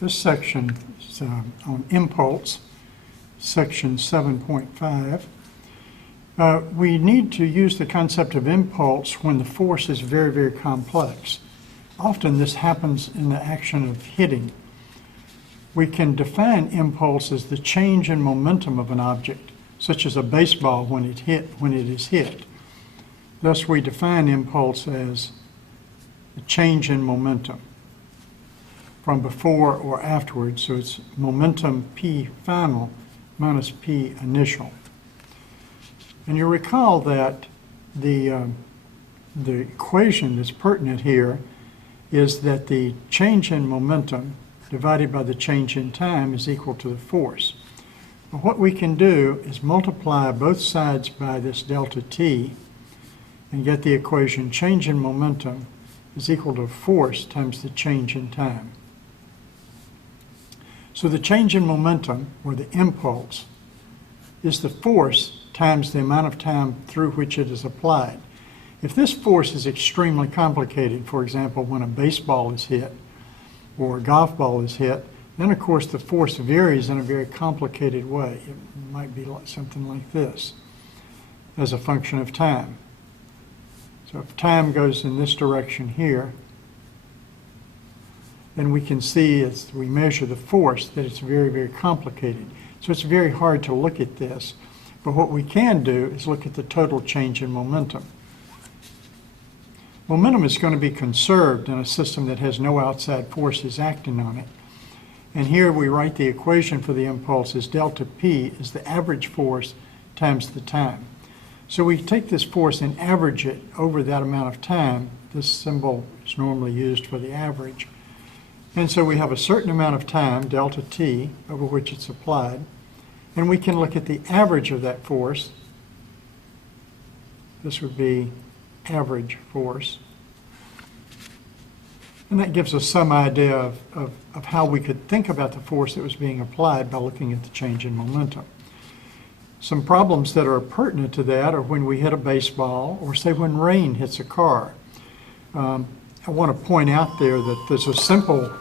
This section is on impulse, section 7.5. We need to use the concept of impulse when the force is very, very complex. Often this happens in the action of hitting. We can define impulse as the change in momentum of an object, such as a baseball when it is hit. Thus, we define impulse as a change in momentum from before or afterwards. So it's momentum P final minus P initial. And you recall that the equation that's pertinent here is that the change in momentum divided by the change in time is equal to the force. But what we can do is multiply both sides by this delta t and get the equation change in momentum is equal to force times the change in time. So the change in momentum, or the impulse, is the force times the amount of time through which it is applied. If this force is extremely complicated, for example, when a baseball is hit or a golf ball is hit, then of course the force varies in a very complicated way. It might be like something like this as a function of time. So if time goes in this direction here, then we can see as we measure the force that it's very, very complicated. So it's very hard to look at this. But what we can do is look at the total change in momentum. Momentum is going to be conserved in a system that has no outside forces acting on it. And here we write the equation for the impulse as delta P is the average force times the time. So we take this force and average it over that amount of time. This symbol is normally used for the average. And so we have a certain amount of time, delta t, over which it's applied. And we can look at the average of that force. This would be average force. And that gives us some idea of how we could think about the force that was being applied by looking at the change in momentum. Some problems that are pertinent to that are when we hit a baseball, or say when rain hits a car. I want to point out there that there's a simple